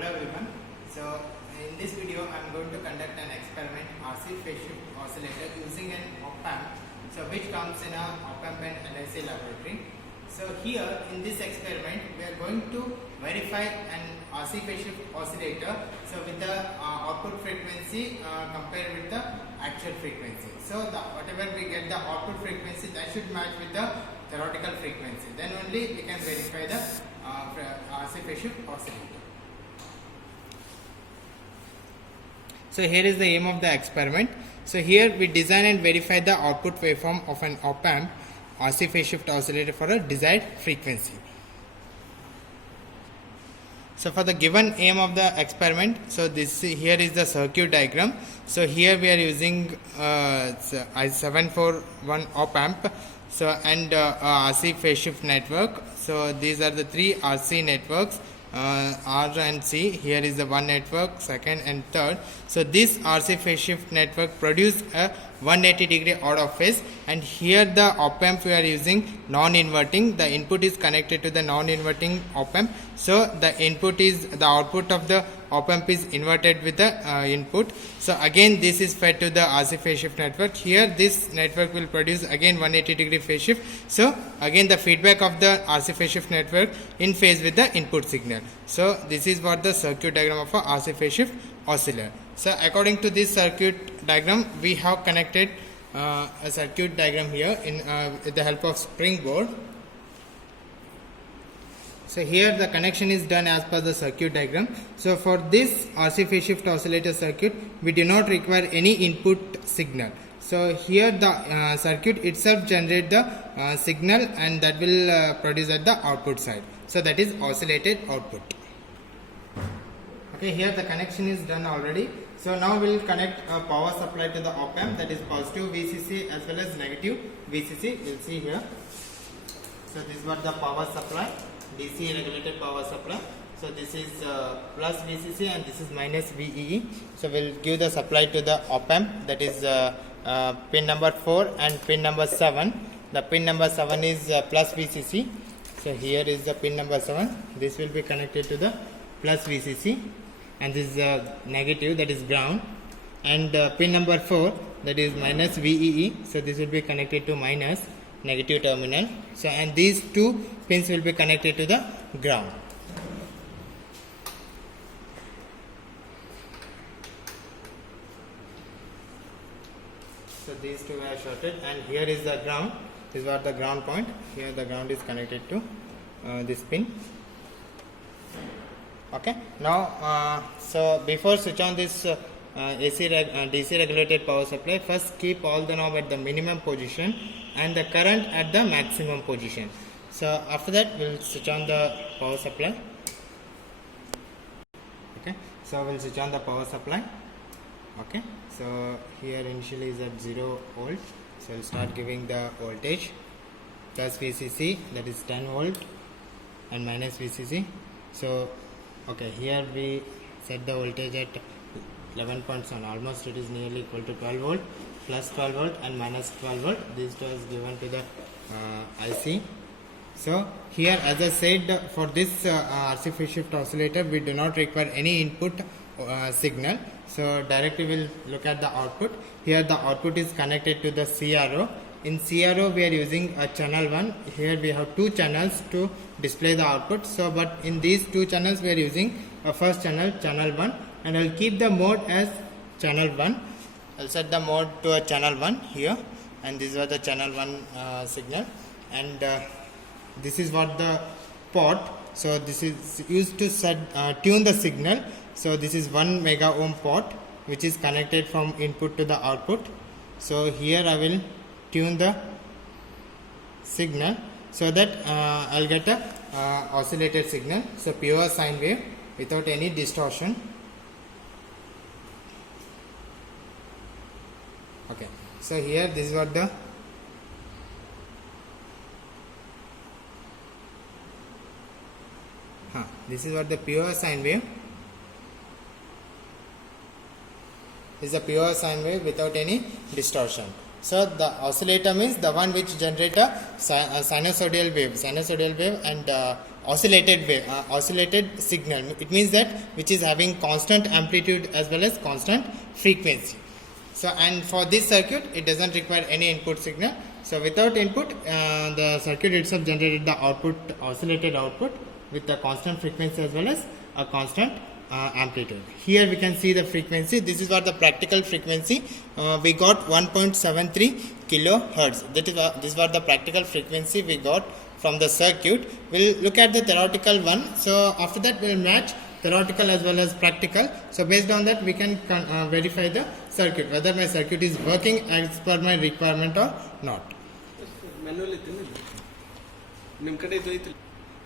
Hello everyone. So in this video I am going to conduct an experiment RC phase shift oscillator using an op-amp, so which comes in a op-amp and LIC laboratory. So here in this experiment we are going to verify an RC phase shift oscillator, so with the output frequency compared with the actual frequency. So whatever we get the output frequency, that should match with the theoretical frequency, then only we can verify the RC phase shift oscillator. So here is the aim of the experiment. So here we design and verify the output waveform of an op-amp RC phase shift oscillator for a desired frequency. So for the given aim of the experiment, so this here is the circuit diagram. So here we are using I741 op-amp, so and RC phase shift network. So these are the three RC networks, R and C. Here is the one network, second and third. So this RC phase shift network produce a 180 degree out of phase, and here the op amp we are using non-inverting. The input is connected to the non-inverting op amp, so the output of the op amp is inverted with the input. So again this is fed to the RC phase shift network. Here this network will produce again 180 degree phase shift. So again the feedback of the RC phase shift network in phase with the input signal. So this is what the circuit diagram of a RC phase shift oscillator. So according to this circuit diagram, we have connected a circuit diagram here with the help of springboard. So here the connection is done as per the circuit diagram. So for this RC phase shift oscillator circuit, we do not require any input signal. So here the circuit itself generate the signal, and that will produce at the output side. So that is oscillated output. Okay, here the connection is done already. So now we will connect a power supply to the op amp, that is positive VCC as well as negative VCC. We will see here. So this was the power supply, DC regulated power supply. So this is plus VCC and this is minus VEE. So we will give the supply to the op amp, that is pin number 4 and pin number 7. The pin number 7 is plus VCC. So here is the pin number 7. This will be connected to the plus VCC, and this is negative, that is ground, and pin number 4, that is minus VEE. So this will be connected to minus negative terminal. So and these two pins will be connected to the ground. So these two are shorted, and here is the ground. This is what the ground point. Here the ground is connected to this pin. Okay, now so before switch on this DC regulated power supply, first keep all the knob at the minimum position and the current at the maximum position. So after that we will switch on the power supply. Okay, so we will switch on the power supply. Okay, so here initially is at 0 volt, so we will start giving the voltage, plus VCC, that is 10 volt, and minus VCC. So okay, here we set the voltage at 11.7, almost it is nearly equal to 12 volt, plus 12 volt and minus 12 volt. This was given to the IC. So here, as I said, for this RC phase shift oscillator, we do not require any input signal. So directly we will look at the output. Here the output is connected to the CRO. In CRO we are using a channel 1. Here we have two channels to display the output. So but in these two channels we are using a first channel, channel 1, and I will keep the mode as channel 1. I will set the mode to a channel 1 here, and this was the channel 1 signal, and this is what the port. So this is used to tune the signal. So this is 1 mega ohm port which is connected from input to the output. So here I will tune the signal so that I'll get a oscillated signal. So pure sine wave without any distortion. Okay, so here this is what the this is what the pure sine wave is, a pure sine wave without any distortion. So the oscillator means the one which generate a sinusoidal wave and oscillated signal. It means that which is having constant amplitude as well as constant frequency. So, and for this circuit it doesn't require any input signal. So without input, the circuit itself generated the output, oscillated output with a constant frequency as well as a constant amplitude. Here we can see the frequency. This is what the practical frequency. We got 1.73 kilohertz. This was the practical frequency we got from the circuit. We'll look at the theoretical one. So after that we'll match theoretical as well as practical. So based on that we can verify the circuit, whether my circuit is working as per my requirement or not.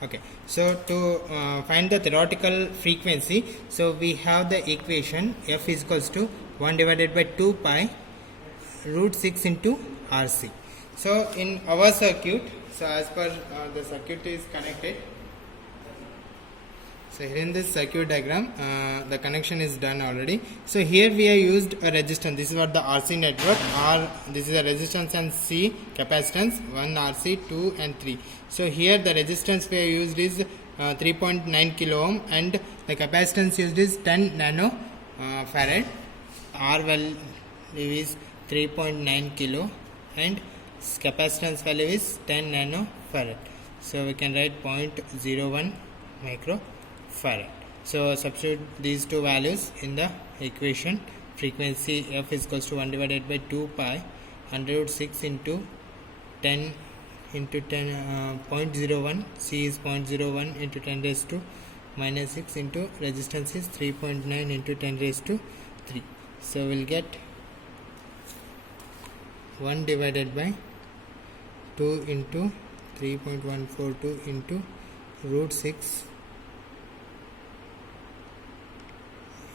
Okay, so to find the theoretical frequency, so we have the equation f is equals to 1 divided by 2 pi root 6 into RC. So in our circuit, so as per the circuit is connected, so here in this circuit diagram, the connection is done already. So here we have used a resistance. This is what the RC network, R, this is a resistance, and C capacitance, 1 RC, 2 and 3. So here the resistance we have used is 3.9 kilo ohm and the capacitance used is 10 nano farad. R value is 3.9 kilo and capacitance value is 10 nano farad. So we can write 0.01 micro farad. So substitute these two values in the equation. Frequency f is equals to 1 divided by 2 pi 106 into 10 into 10 0.01, C is 0.01 into 10 raised to minus 6 into resistance is 3.9 into 10 raised to 3. So we'll get 1 divided by 2 into 3.142 into root 6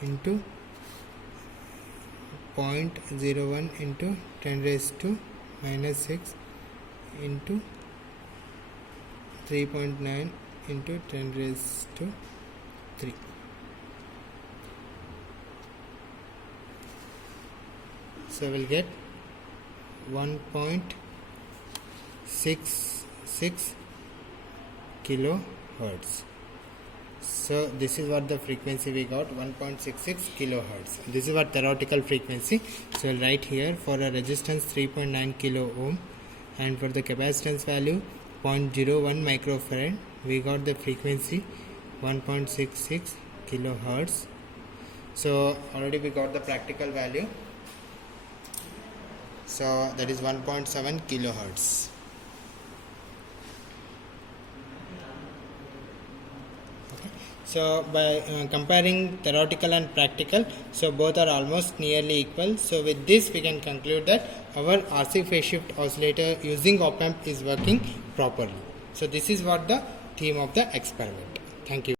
into 0.01 into 10 raised to minus 6 into 3.9 into 10 raised to 3. So we'll get 1.66 kilohertz. So this is what the frequency we got, 1.66 kilohertz. This is what theoretical frequency. So I'll write here for a resistance 3.9 kilo ohm and for the capacitance value 0.01 microfarad. We got the frequency 1.66 kilohertz. So already we got the practical value. So that is 1.7 kilohertz. So by comparing theoretical and practical, so both are almost nearly equal. So with this we can conclude that our RC phase shift oscillator using op amp is working properly. So this is what the theme of the experiment. Thank you.